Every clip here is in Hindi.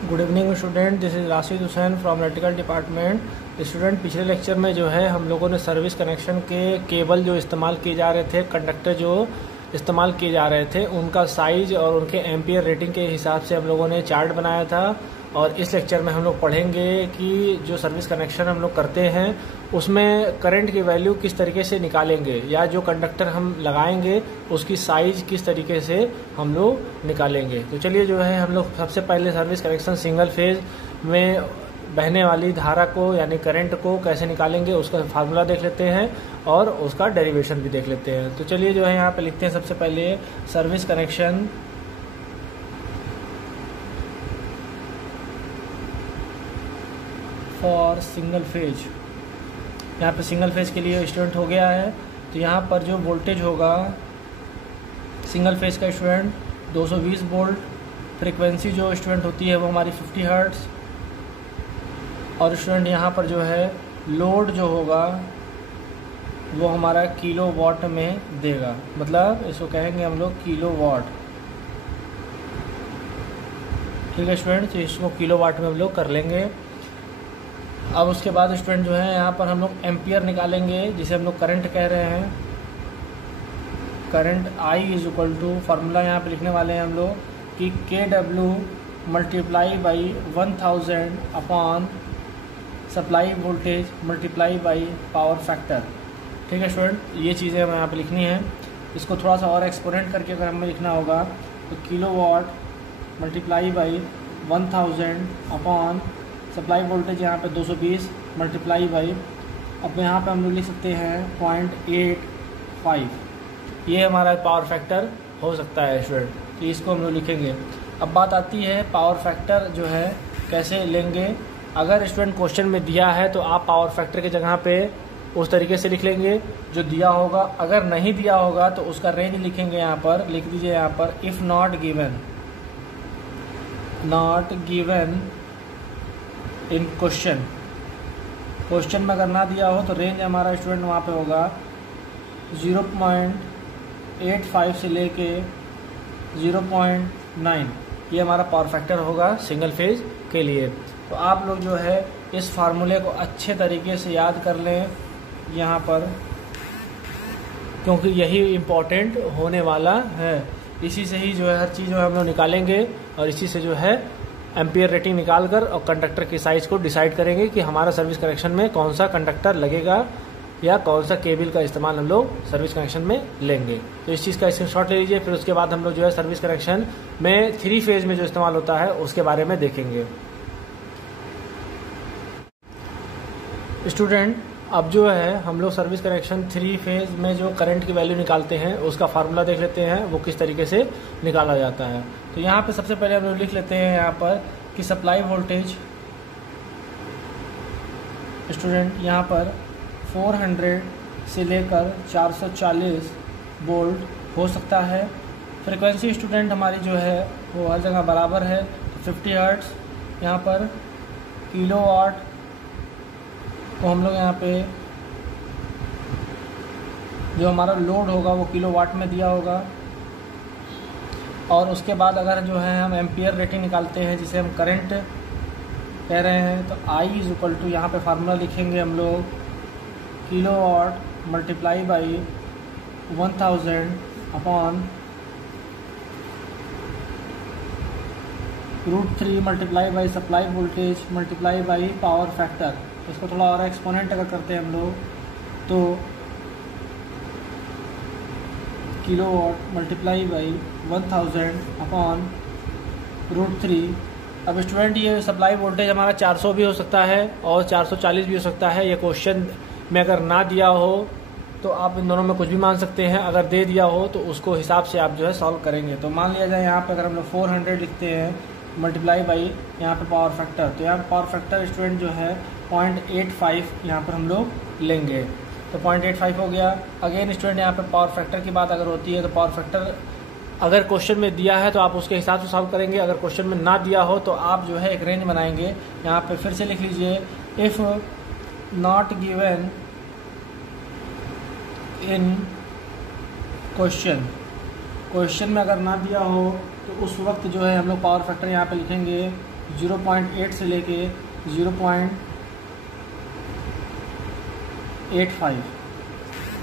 Good evening student, this is Rashid Hussain from electrical department. Student, पिछले लेक्चर में जो है हम लोगों ने सर्विस कनेक्शन के केबल जो इस्तेमाल किए जा रहे थे, कंडक्टर जो इस्तेमाल किए जा रहे थे, उनका साइज और उनके एम्पियर रेटिंग के हिसाब से हम लोगों ने चार्ट बनाया था। और इस लेक्चर में हम लोग पढ़ेंगे कि जो सर्विस कनेक्शन हम लोग करते हैं उसमें करंट की वैल्यू किस तरीके से निकालेंगे, या जो कंडक्टर हम लगाएंगे उसकी साइज किस तरीके से हम लोग निकालेंगे। तो चलिए जो है हम लोग सबसे पहले सर्विस कनेक्शन सिंगल फेज में बहने वाली धारा को यानी करंट को कैसे निकालेंगे उसका फार्मूला देख लेते हैं और उसका डेरिवेशन भी देख लेते हैं। तो चलिए जो है यहाँ पे लिखते हैं सबसे पहले service connection for single phase. यहाँ पे सिंगल फेज के लिए स्टूडेंट हो गया है। तो यहाँ पर जो वोल्टेज होगा सिंगल फेज का स्टूडेंट 220 वोल्ट, फ्रीक्वेंसी जो स्टूडेंट होती है वो हमारी 50 हर्ट्ज, और स्टूडेंट यहाँ पर जो है लोड जो होगा वो हमारा किलो वाट में देगा, मतलब इसको कहेंगे हम लोग किलो वाट। ठीक है स्टूडेंट, तो इसको किलो वाट में हम लोग कर लेंगे। अब उसके बाद स्टूडेंट जो है यहाँ पर हम लोग एम्पियर निकालेंगे, जिसे हम लोग करंट कह रहे हैं। Current I is equal to formula यहाँ पे लिखने वाले हैं हम लोग कि KW multiply by 1000 upon supply voltage multiply by power factor. ठीक है स्टूडेंट, ये चीज़ें हमें यहाँ पे लिखनी है। इसको थोड़ा सा और एक्सपोनेंट करके अगर हमें लिखना होगा तो kilowatt multiply by 1000 upon supply voltage यहाँ पे 220 मल्टीप्लाई बाई, अब यहाँ पे हम लोग लिख सकते हैं 0.85। ये हमारा पावर फैक्टर हो सकता है स्टूडेंट, तो इसको हम लोग लिखेंगे। अब बात आती है पावर फैक्टर जो है कैसे लेंगे। अगर स्टूडेंट क्वेश्चन में दिया है तो आप पावर फैक्टर की जगह पे उस तरीके से लिख लेंगे जो दिया होगा। अगर नहीं दिया होगा तो उसका रेंज लिखेंगे, यहाँ पर लिख दीजिए यहाँ पर if not given in question में अगर ना दिया हो तो रेंज हमारा स्टूडेंट वहाँ पे होगा 0.85 से लेके 0.9। ये हमारा पावर फैक्टर होगा सिंगल फेज के लिए। तो आप लोग जो है इस फार्मूले को अच्छे तरीके से याद कर लें यहाँ पर, क्योंकि यही इम्पोर्टेंट होने वाला है। इसी से ही जो है हर चीज़ जो है हम लोग निकालेंगे और इसी से जो है एम्पियर रेटिंग निकालकर और कंडक्टर की साइज को डिसाइड करेंगे कि हमारा सर्विस कनेक्शन में कौन सा कंडक्टर लगेगा या कौन सा केबल का इस्तेमाल हम लोग सर्विस कनेक्शन में लेंगे। तो इस चीज़ का स्क्रीनशॉट ले लीजिए। फिर उसके बाद हम लोग जो है सर्विस कनेक्शन में 3 फेज में जो इस्तेमाल होता है उसके बारे में देखेंगे। स्टूडेंट, अब जो है हम लोग सर्विस कनेक्शन 3 फेज में जो करंट की वैल्यू निकालते हैं उसका फार्मूला देख लेते हैं वो किस तरीके से निकाला जाता है। तो यहाँ पे सबसे पहले हम लोग लिख लेते हैं यहाँ पर कि सप्लाई वोल्टेज स्टूडेंट यहाँ पर 400 से लेकर 440 वोल्ट हो सकता है। फ्रीक्वेंसी स्टूडेंट हमारी जो है वो हर जगह बराबर है, तो 50 हर्ट्ज। यहाँ पर किलो वाट तो हम लोग यहाँ पे जो हमारा लोड होगा वो किलो वाट में दिया होगा। और उसके बाद अगर जो है हम एम्पियर रेटिंग निकालते हैं जिसे हम करंट कह रहे हैं, तो I इज इक्वल टू यहाँ पे फार्मूला लिखेंगे हम लोग kilowatt multiply by 1000 upon √3 multiply by supply voltage multiply by power factor. इसको थोड़ा और एक्सपोनेंट अगर करते हैं हम लोग तो kilowatt multiply by 1000 upon √3। अब स्टूडेंट ये सप्लाई वोल्टेज हमारा 400 भी हो सकता है और 440 भी हो सकता है। ये क्वेश्चन में अगर ना दिया हो तो आप इन दोनों में कुछ भी मान सकते हैं। अगर दे दिया हो तो उसको हिसाब से आप जो है सॉल्व करेंगे। तो मान लिया जाए यहाँ पे अगर हम लोग 400 लिखते हैं मल्टीप्लाई बाई यहाँ पे पावर फैक्टर, तो यहाँ पे पावर फैक्टर स्टूडेंट जो है 0.85 यहाँ पर हम लोग लेंगे, तो 0.85 हो गया। अगेन स्टूडेंट यहाँ पे पावर फैक्टर की बात अगर होती है तो पावर फैक्टर अगर क्वेश्चन में दिया है तो आप उसके हिसाब से सॉल्व करेंगे। अगर क्वेश्चन में ना दिया हो तो आप जो है एक रेंज बनाएंगे। यहाँ पे फिर से लिख लीजिए if not given in question में अगर ना दिया हो तो उस वक्त जो है हम लोग पावर फैक्टर यहाँ पे लिखेंगे 0.8 से लेके 0.85,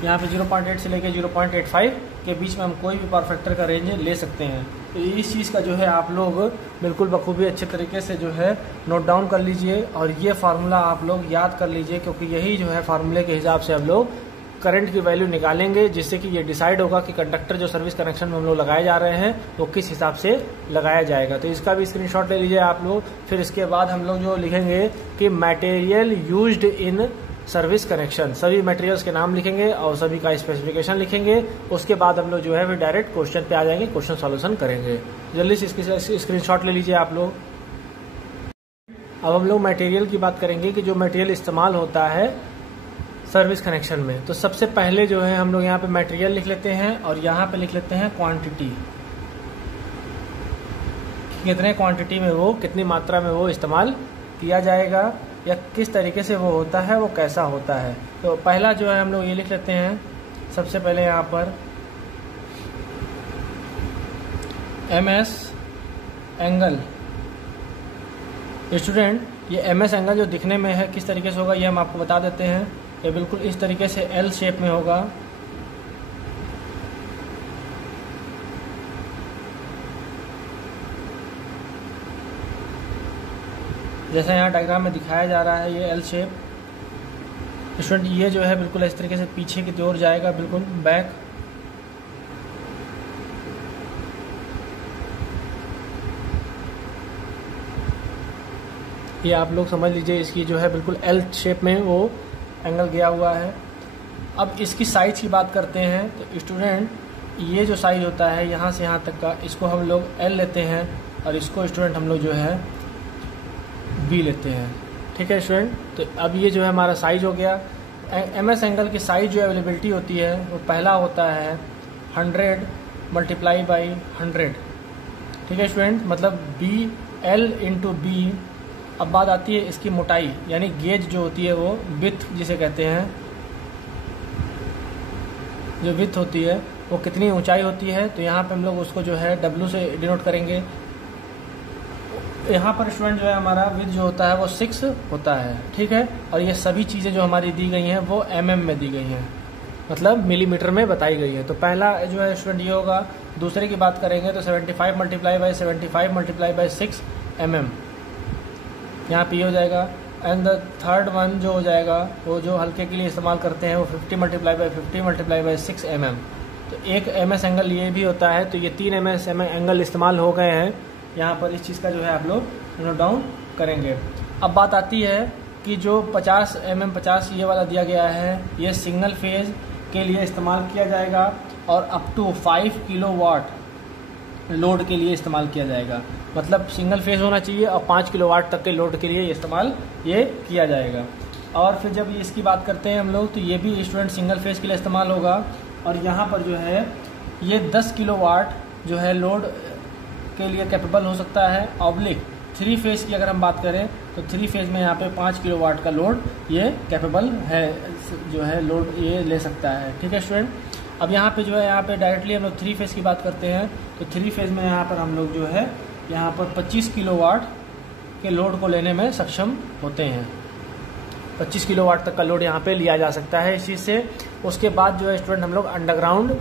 यहाँ पे 0.8 से लेके 0.85 के बीच में हम कोई भी पावर फैक्टर का रेंज ले सकते हैं। तो इस चीज़ का जो है आप लोग बिल्कुल बखूबी अच्छे तरीके से जो है नोट डाउन कर लीजिए और ये फार्मूला आप लोग याद कर लीजिए, क्योंकि यही जो है फार्मूले के हिसाब से हम लोग करंट की वैल्यू निकालेंगे, जिससे कि ये डिसाइड होगा कि कंडक्टर जो सर्विस कनेक्शन में हम लोग लगाए जा रहे हैं वो किस हिसाब से लगाया जाएगा। तो इसका भी स्क्रीनशॉट ले लीजिए आप लोग। फिर इसके बाद हम लोग जो लिखेंगे कि material used in service connection, सभी मटेरियल्स के नाम लिखेंगे और सभी का स्पेसिफिकेशन लिखेंगे। उसके बाद हम लोग जो है फिर डायरेक्ट क्वेश्चन पे आ जाएंगे, क्वेश्चन सॉल्यूशन करेंगे। जल्दी से इसकी स्क्रीनशॉट ले लीजिए आप लोग। अब हम लोग मटेरियल की बात करेंगे कि जो मटेरियल इस्तेमाल होता है सर्विस कनेक्शन में। तो सबसे पहले जो है हम लोग यहाँ पे मटेरियल लिख लेते हैं और यहाँ पे लिख लेते हैं क्वांटिटी, कितने क्वांटिटी में वो, कितनी मात्रा में वो इस्तेमाल किया जाएगा या किस तरीके से वो होता है, वो कैसा होता है। तो पहला जो है हम लोग ये लिख लेते हैं सबसे पहले यहाँ पर MS एंगल। स्टूडेंट, ये MS एंगल जो दिखने में है किस तरीके से होगा ये हम आपको बता देते हैं। ये बिल्कुल इस तरीके से L शेप में होगा। जैसा यहाँ डायग्राम में दिखाया जा रहा है ये L शेप। स्टूडेंट ये जो है बिल्कुल इस तरीके से पीछे की ओर जाएगा, बिल्कुल बैक। ये आप लोग समझ लीजिए, इसकी जो है बिल्कुल L शेप में वो एंगल गया हुआ है। अब इसकी साइज की बात करते हैं तो स्टूडेंट ये जो साइज होता है यहाँ से यहाँ तक का, इसको हम लोग L लेते हैं और इसको स्टूडेंट हम लोग जो है B लेते हैं। ठीक है स्टूडेंट, तो अब ये जो है हमारा साइज हो गया। MS एंगल की साइज जो अवेलेबिलिटी होती है वो पहला होता है 100 मल्टीप्लाई बाई 100। ठीक है स्टूडेंट, मतलब BL इंटू B। अब बात आती है इसकी मोटाई, यानी गेज जो होती है वो विड्थ जिसे कहते हैं, जो विड्थ होती है वो कितनी ऊंचाई होती है। तो यहाँ पे हम लोग उसको जो है W से डिनोट करेंगे। यहाँ पर स्टूडेंट जो है हमारा विड्थ जो होता है वो 6 होता है। ठीक है, और ये सभी चीज़ें जो हमारी दी गई हैं वो mm में दी गई हैं, मतलब मिलीमीटर में बताई गई है। तो पहला जो है स्टूडेंट ये होगा। दूसरे की बात करेंगे तो 75 multiply by 75 multiply by 6 mm, यहाँ पे हो जाएगा। एंड द थर्ड वन जो हो जाएगा वो जो हल्के के लिए इस्तेमाल करते हैं वो 50 multiply by 50 multiply by 6 mm। तो एक MS एंगल ये भी होता है। तो ये 3 MS एंगल इस्तेमाल हो गए हैं यहाँ पर। इस चीज़ का जो है आप लोग नोट डाउन करेंगे। अब बात आती है कि जो 50 mm 50 ये वाला दिया गया है ये सिंगल फेज के लिए इस्तेमाल किया जाएगा और अप टू 5 किलोवाट लोड के लिए इस्तेमाल किया जाएगा। मतलब सिंगल फेज होना चाहिए और 5 किलोवाट तक के लोड के लिए इस्तेमाल ये किया जाएगा। और फिर जब इसकी बात करते हैं हम लोग तो ये भी स्टूडेंट सिंगल फेज के लिए इस्तेमाल होगा। और यहाँ पर जो है ये 10 किलोवाट जो है लोड के लिए कैपेबल हो सकता है। ऑब्लिक 3 फेज की अगर हम बात करें तो 3 फेज में यहाँ पे 5 किलोवाट का लोड ये कैपेबल है, जो है लोड ये ले सकता है। ठीक है स्टूडेंट, अब यहाँ पे जो है यहाँ पे डायरेक्टली हम लोग 3 फेज की बात करते हैं तो 3 फेज में यहाँ पर हम लोग जो है यहाँ पर 25 किलोवाट के लोड को लेने में सक्षम होते हैं। 25 किलोवाट तक का लोड यहाँ पे लिया जा सकता है इस चीज़ से। उसके बाद जो है स्टूडेंट हम लोग अंडरग्राउंड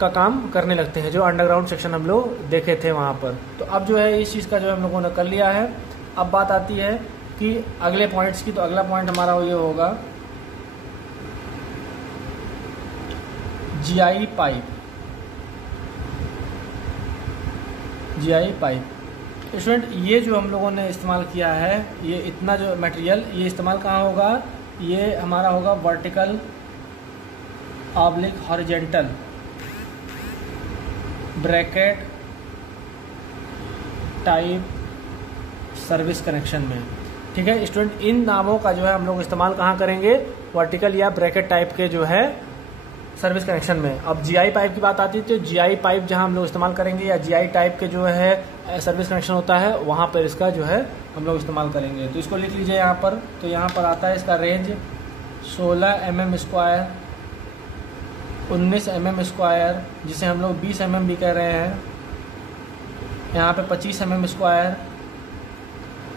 का काम करने लगते हैं, जो अंडरग्राउंड सेक्शन हम लोग देखे थे वहाँ पर। तो अब जो है इस चीज़ का जो है हम लोगों ने कर लिया है। अब बात आती है कि अगले पॉइंट्स की। तो अगला पॉइंट हमारा ये होगा GI pipe. GI pipe student ये जो हम लोगों ने इस्तेमाल किया है, ये इतना जो मटेरियल ये इस्तेमाल कहाँ होगा, ये हमारा होगा vertical oblique horizontal bracket type service connection में। ठीक है स्टूडेंट, इन नामों का जो है हम लोग इस्तेमाल कहाँ करेंगे, वर्टिकल या ब्रैकेट टाइप के जो है सर्विस कनेक्शन में। अब GI पाइप की बात आती है तो GI पाइप जहां हम लोग इस्तेमाल करेंगे या GI टाइप के जो है सर्विस कनेक्शन होता है वहां पर इसका जो है हम लोग इस्तेमाल करेंगे। तो इसको लिख लीजिए यहाँ पर। तो यहाँ पर आता है इसका range 16 mm square, 19 mm square, जिसे हम लोग 20 mm भी कह रहे हैं, यहाँ पे 25 mm स्क्वायर,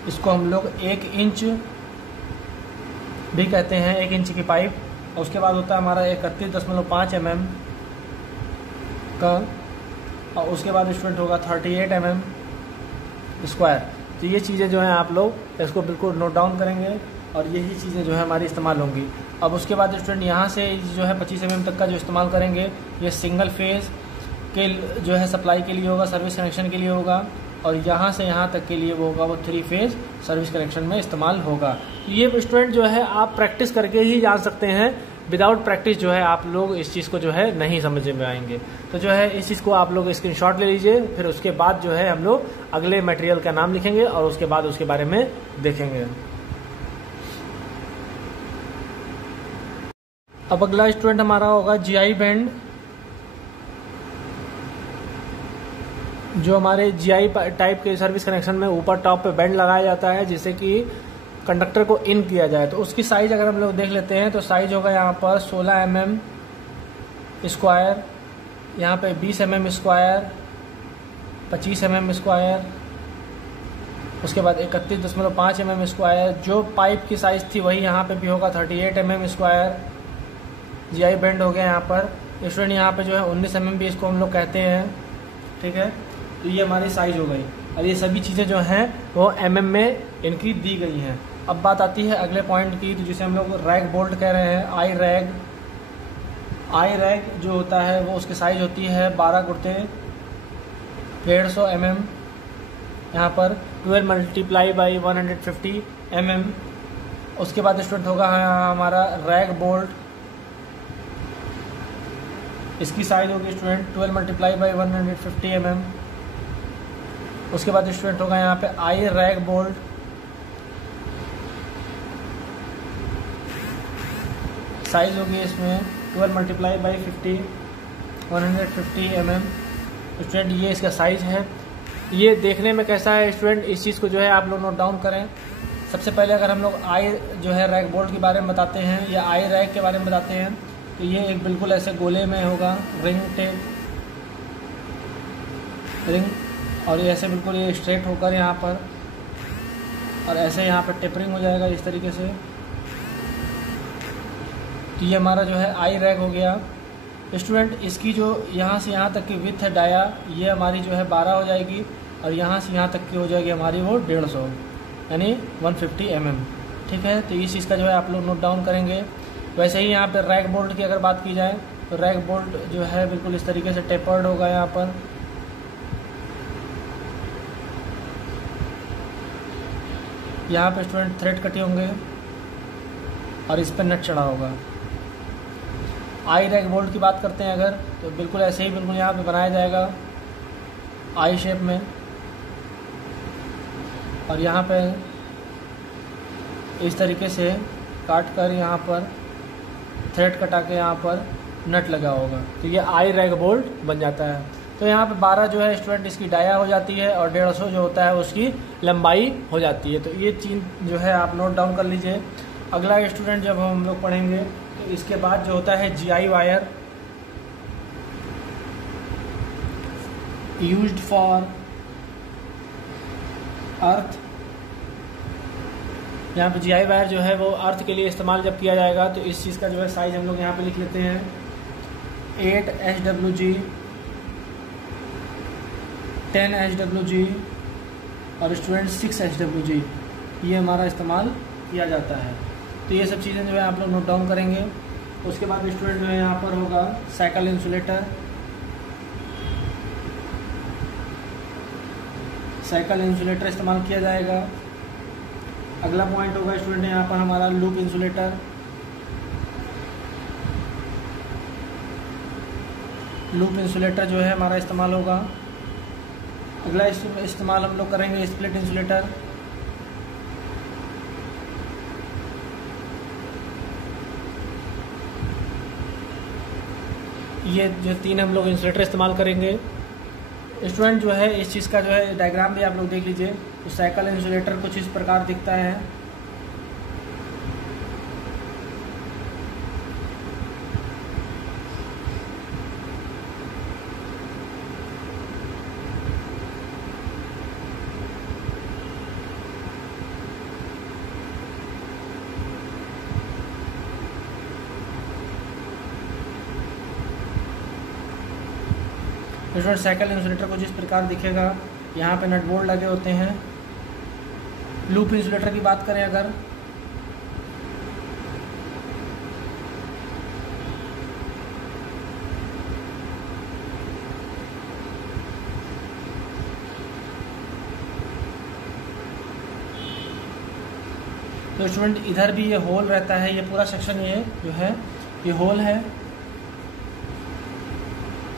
इसको हम लोग 1 इंच भी कहते हैं, 1 इंच की पाइप। और उसके बाद होता है हमारा 31.5 mm का, और उसके बाद स्टूडेंट होगा 38 mm स्क्वायर। तो ये चीज़ें जो हैं आप लोग इसको बिल्कुल नोट डाउन करेंगे और यही चीज़ें जो है हमारी इस्तेमाल होंगी। अब उसके बाद स्टूडेंट यहाँ से जो है 25 mm तक का जो इस्तेमाल करेंगे, ये सिंगल फेज़ के जो है सप्लाई के लिए होगा, सर्विस कनेक्शन के लिए होगा, और यहाँ से यहाँ तक के लिए वो होगा वो 3 फेज़ सर्विस कनेक्शन में इस्तेमाल होगा। ये स्टूडेंट जो है आप प्रैक्टिस करके ही जान सकते हैं, विदाउट प्रैक्टिस जो है आप लोग इस चीज़ को जो है नहीं समझ में आएंगे। तो जो है इस चीज़ को आप लोग स्क्रीनशॉट ले लीजिए, फिर उसके बाद जो है हम लोग अगले मटेरियल का नाम लिखेंगे और उसके बाद उसके बारे में देखेंगे। अब अगला स्टूडेंट हमारा होगा GI बैंड। जो हमारे GI टाइप के सर्विस कनेक्शन में ऊपर टॉप पे बैंड लगाया जाता है जिससे कि कंडक्टर को इन किया जाए। तो उसकी साइज अगर हम लोग देख लेते हैं तो साइज होगा यहाँ पर 16 mm स्क्वायर, यहाँ पे 20 mm स्क्वायर, 25 mm स्क्वायर, उसके बाद 31.5 mm स्क्वायर। जो पाइप की साइज थी वही यहाँ पे भी होगा 38 mm स्क्वायर। GI बैंड हो गया यहाँ पर। स्टूडेंट यहाँ पे जो है 19 mm भी इसको हम लोग कहते हैं, ठीक है। तो ये हमारी साइज हो गई और ये सभी चीज़ें जो हैं वो mm में इनकी दी गई हैं। अब बात आती है अगले पॉइंट की, तो जिसे हम लोग रैग बोल्ट कह रहे हैं, आई रैग जो होता है वो उसकी साइज होती है 12 गुर्ते 150 mm, यहाँ पर 12 × 150 mm। उसके बाद स्टूडेंट होगा हमारा रैग बोल्ट, इसकी साइज होगी स्टूडेंट 12 × 150 mm। उसके बाद स्टूडेंट होगा यहाँ पे आई रैग बोल्ट, साइज होगी इसमें 12 × 50 150 mm। स्टूडेंट ये इसका साइज है। ये देखने में कैसा है स्टूडेंट, इस चीज़ को जो है आप लोग नोट डाउन करें। सबसे पहले अगर हम लोग आई जो है रैग बोल्ट के बारे में बताते हैं या आई रैग के बारे में बताते हैं तो ये एक बिल्कुल ऐसे गोले में होगा, रिंग, और ये ऐसे बिल्कुल ये स्ट्रेट होकर यहाँ पर, और ऐसे यहाँ पर टेपरिंग हो जाएगा इस तरीके से। तो ये हमारा जो है आई रैग हो गया। स्टूडेंट इसकी जो यहाँ से यहाँ तक की विड्थ है डाया, ये हमारी जो है 12 हो जाएगी, और यहाँ से यहाँ तक की हो जाएगी हमारी वो 150 यानी 150 mm, ठीक है। तो इस चीज़ का जो है आप लोग नोट डाउन करेंगे। वैसे ही यहाँ पर रैग बोल्ट की अगर बात की जाए तो रैग बोल्ट जो है बिल्कुल इस तरीके से टेपर्ड होगा यहाँ पर। यहाँ पे स्टूडेंट थ्रेड कटे होंगे और इस पर नट चढ़ा होगा। आई रैग बोल्ट की बात करते हैं अगर, तो बिल्कुल ऐसे ही बिल्कुल यहाँ पे बनाया जाएगा आई शेप में, और यहाँ पे इस तरीके से काट कर यहाँ पर थ्रेड कटा के यहाँ पर नट लगा होगा। तो ये आई रैग बोल्ट बन जाता है। तो यहाँ पे 12 जो है स्टूडेंट इसकी डाया हो जाती है और 150 जो होता है उसकी लंबाई हो जाती है। तो ये चीज़ जो है आप नोट डाउन कर लीजिए। अगला स्टूडेंट जब हम लोग पढ़ेंगे तो इसके बाद जो होता है GI wire, used for earth. यहाँ पे GI वायर जो है वो अर्थ के लिए इस्तेमाल जब किया जाएगा तो इस चीज़ का जो है साइज हम लोग यहाँ पे लिख लेते हैं 8 HWG, 10 HWG और स्टूडेंट 6 HWG, ये हमारा इस्तेमाल किया जाता है। तो ये सब चीज़ें जो है आप लोग नोट डाउन करेंगे। उसके बाद स्टूडेंट जो है यहाँ पर होगा साइकिल इंसुलेटर, साइकिल इंसुलेटर इस्तेमाल किया जाएगा। अगला पॉइंट होगा स्टूडेंट यहाँ पर हमारा लूप इंसुलेटर, लूप इंसुलेटर जो है हमारा इस्तेमाल होगा। अगला इस्तेमाल हम लोग करेंगे स्प्लिट इंसुलेटर, ये जो 3 हम लोग इंसुलेटर इस्तेमाल करेंगे। स्टूडेंट जो है इस चीज़ का जो है डायग्राम भी आप लोग देख लीजिए। तो साइकिल इंसुलेटर कुछ इस प्रकार दिखता है। स्टूडेंट साइकिल इंसुलेटर कुछ इस प्रकार दिखेगा। यहाँ पे नट बोल्ट लगे होते हैं। लूप इंसुलेटर की बात करें अगर, तो स्टूडेंट इधर भी ये होल रहता है, ये पूरा सेक्शन ये जो है ये होल है,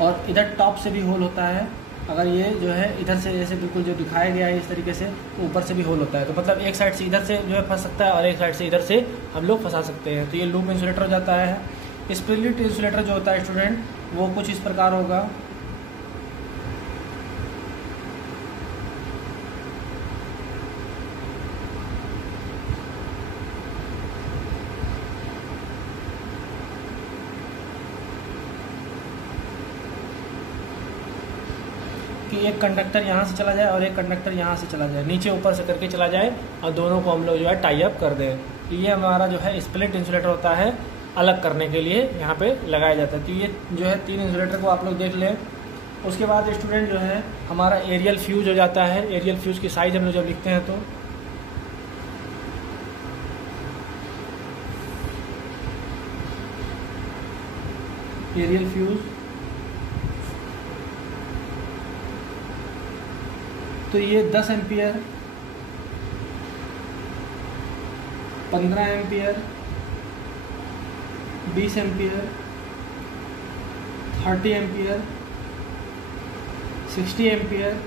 और इधर टॉप से भी होल होता है। अगर ये जो है इधर से जैसे बिल्कुल जो दिखाया गया है इस तरीके से, तो ऊपर से भी होल होता है। तो मतलब एक साइड से इधर से जो है फंस सकता है और एक साइड से इधर से हम लोग फंसा सकते हैं। तो ये लूप इंसुलेटर हो जाता है। स्प्लिट इंसुलेटर जो होता है स्टूडेंट, वो कुछ इस प्रकार होगा। कि एक कंडक्टर यहाँ से चला जाए और एक कंडक्टर यहाँ से चला जाए, नीचे ऊपर से करके चला जाए, और दोनों को हम लोग जो है टाई अप कर दें। तो ये हमारा जो है स्प्लिट इंसुलेटर होता है, अलग करने के लिए यहाँ पे लगाया जाता है। तो ये जो है 3 इंसुलेटर को आप लोग देख लें। उसके बाद स्टूडेंट जो है हमारा एरियल फ्यूज हो जाता है। एरियल फ्यूज की साइज हम लोग जब लिखते हैं तो एरियल फ्यूज, तो ये 10 ampere, 15 ampere, 20 ampere, 30 ampere, 60 ampere,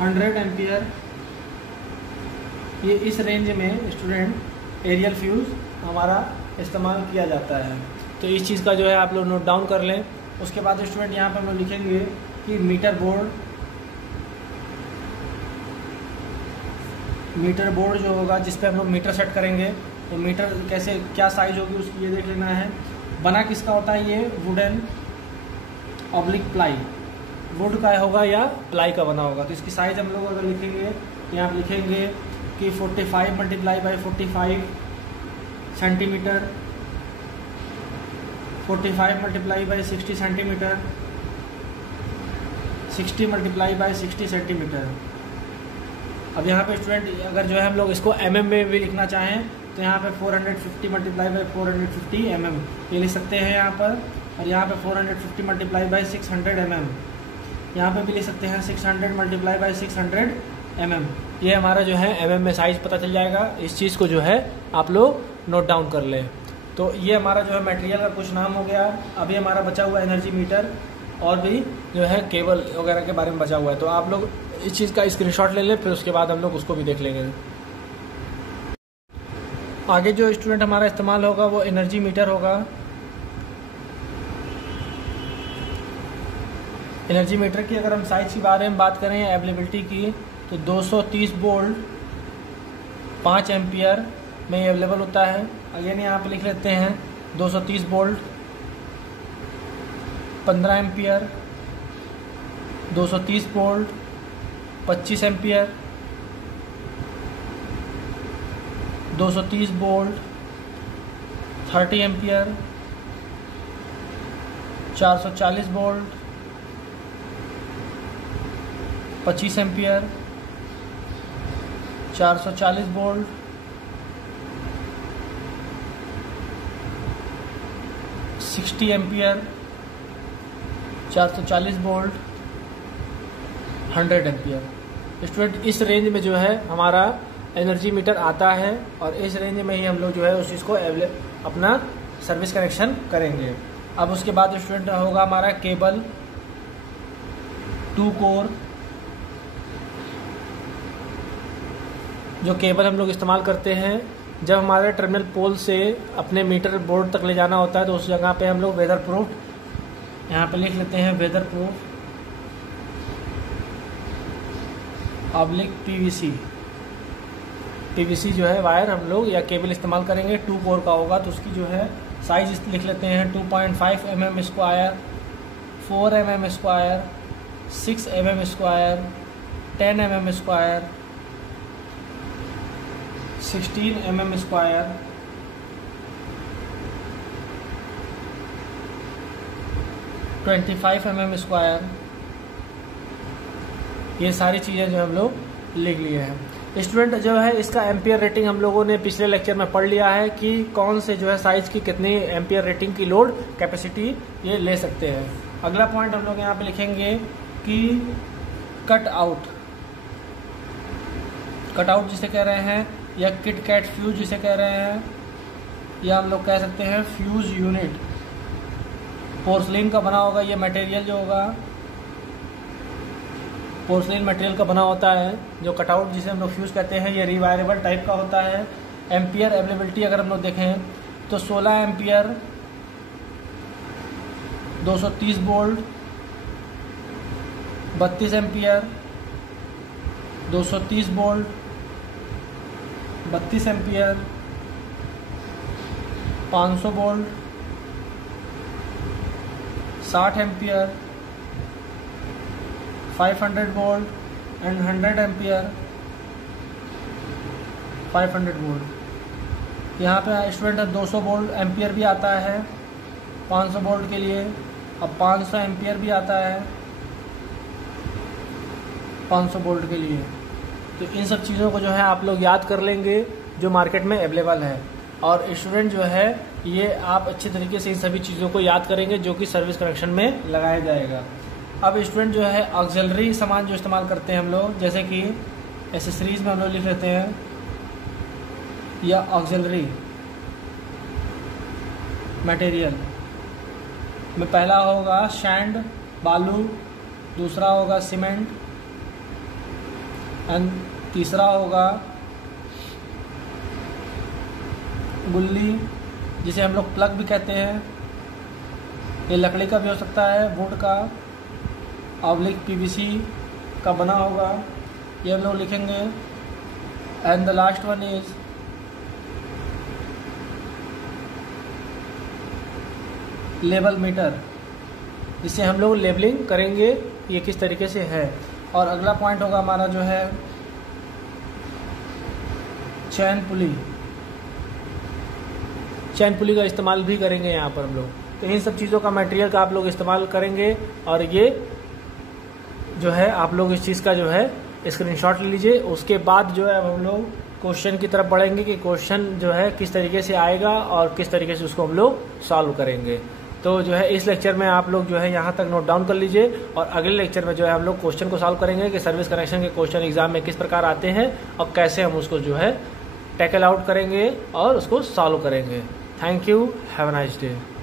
100 ampere, ये इस रेंज में स्टूडेंट एरियल फ्यूज हमारा इस्तेमाल किया जाता है। तो इस चीज़ का जो है आप लोग नोट डाउन कर लें। उसके बाद स्टूडेंट यहाँ पर हम लोग लिखेंगे कि मीटर बोर्ड जो होगा जिस पे हम लोग मीटर सेट करेंगे, तो मीटर कैसे क्या साइज होगी उसकी ये देख लेना है। बना किसका होता है ये, वुडन ऑब्लिक प्लाई, वुड का होगा या प्लाई का बना होगा। तो इसकी साइज हम लोग अगर लिखेंगे तो यहाँ लिखेंगे कि 45 multiply by 45 centimetre, 45 multiply by 60 centimetre, 60 multiply by 60 centimetre. अब यहाँ पे स्टूडेंट अगर जो है हम लोग इसको mm में भी लिखना चाहें तो यहाँ पे 450 मल्टीप्लाई बाई 450 mm ये लिख सकते हैं यहाँ पर। और यहाँ पे 450 मल्टीप्लाई बाई 600 mm यहाँ पे भी लिख सकते हैं 600 मल्टीप्लाई बाई 600 mm। ये हमारा जो है mm में साइज़ पता चल जाएगा। इस चीज़ को जो है आप लोग नोट डाउन कर लें। तो ये हमारा जो है मटेरियल का कुछ नाम हो गया। अभी हमारा बचा हुआ एनर्जी मीटर और भी जो है केबल वगैरह के बारे में बचा हुआ है। तो आप लोग इस चीज़ का स्क्रीनशॉट ले लें, फिर उसके बाद हम लोग उसको भी देख लेंगे। आगे जो स्टूडेंट हमारा इस्तेमाल होगा वो एनर्जी मीटर होगा। एनर्जी मीटर की अगर हम साइज के बारे में बात करें, अवेलेबिलिटी की, तो 230 वोल्ट 5 एम्पियर में ये अवेलेबल होता है। अगेन यहाँ पे लिख लेते हैं 230 volt 15 ampere, 230 volt 25 ampere, 230 volt 30 ampere, 440 volt 25 ampere, 440 volt 60 ampere, 440 volt 100 ampere. Student इस रेंज में जो है हमारा एनर्जी मीटर आता है और इस रेंज में ही हम लोग जो है उस चीज़ को अपना सर्विस कनेक्शन करेंगे। अब उसके बाद स्टूडेंट होगा हमारा केबल 2 कोर। जो केबल हम लोग इस्तेमाल करते हैं जब हमारे टर्मिनल पोल से अपने मीटर बोर्ड तक ले जाना होता है, तो उस जगह पे हम लोग वेदर प्रूफ यहाँ पे लिख लेते हैं, वेदर प्रूफ ऑब्लिक पीवीसी जो है वायर हम लोग या केबल इस्तेमाल करेंगे। 2 कोर का होगा तो उसकी जो है साइज लिख लेते हैं 2.5 mm square, 4 mm square, 6 mm square, 10 mm square, 16 mm 25 mm square. ये सारी चीज़ें जो हम लोग लिख लिए हैं। स्टूडेंट जो है इसका एम्पियर रेटिंग हम लोगों ने पिछले लेक्चर में पढ़ लिया है कि कौन से जो है साइज की कितनी एम्पियर रेटिंग की लोड कैपेसिटी ये ले सकते हैं। अगला पॉइंट हम लोग यहाँ पे लिखेंगे कि कट आउट जिसे कह रहे हैं, या किट कैट फ्यूज जिसे कह रहे हैं, या हम लोग कह सकते हैं फ्यूज यूनिट। पोर्सलिन का बना होगा ये मटेरियल जो होगा, पोर्सलिन मटेरियल का बना होता है। जो कटआउट जिसे हम लोग फ्यूज कहते हैं ये रिवायरेबल टाइप का होता है। एम्पियर अवेलेबिलिटी अगर हम लोग देखें तो 16 ampere 230 volt, 32 ampere 230 volt, 32 ampere 500 volt, 60 ampere 500 volt and 100 ampere 500 volt. यहाँ पे स्टूडेंट 200 वोल्ट एम्पियर भी आता है 500 वोल्ट के लिए, अब 500 एम्पियर भी आता है 500 वोल्ट के लिए। तो इन सब चीज़ों को जो है आप लोग याद कर लेंगे जो मार्केट में अवेलेबल है, और स्टूडेंट जो है ये आप अच्छे तरीके से इन सभी चीज़ों को याद करेंगे जो कि सर्विस कनेक्शन में लगाया जाएगा। अब स्टूडेंट जो है ऑक्सिलरी सामान जो इस्तेमाल करते हैं हम लोग, जैसे कि एसेसरीज में हम लोग लिख लेते हैं या ऑक्सिलरी मटेरियल में पहला होगा सैंड बालू, दूसरा होगा सीमेंट एंड तीसरा होगा गुल्ली जिसे हम लोग प्लग भी कहते हैं। ये लकड़ी का भी हो सकता है, वुड का, ऑब्लिक पीवीसी का बना होगा, ये हम लोग लिखेंगे। And the last one is label meter, जिससे हम लोग लेबलिंग करेंगे ये किस तरीके से है। और अगला पॉइंट होगा हमारा जो है चैन पुली का इस्तेमाल भी करेंगे यहाँ पर हम लोग। तो इन सब चीज़ों का मटेरियल का आप लोग इस्तेमाल करेंगे, और ये जो है आप लोग इस चीज़ का जो है स्क्रीनशॉट ले लीजिए। उसके बाद जो है अब हम लोग क्वेश्चन की तरफ बढ़ेंगे कि क्वेश्चन जो है किस तरीके से आएगा और किस तरीके से उसको हम लोग सॉल्व करेंगे। तो जो है इस लेक्चर में आप लोग जो है यहाँ तक नोट डाउन कर लीजिए, और अगले लेक्चर में जो है हम लोग क्वेश्चन को सॉल्व करेंगे कि सर्विस कनेक्शन के क्वेश्चन एग्जाम में किस प्रकार आते हैं और कैसे हम उसको जो है टैकल आउट करेंगे और उसको सॉल्व करेंगे। Thank you, have a nice day.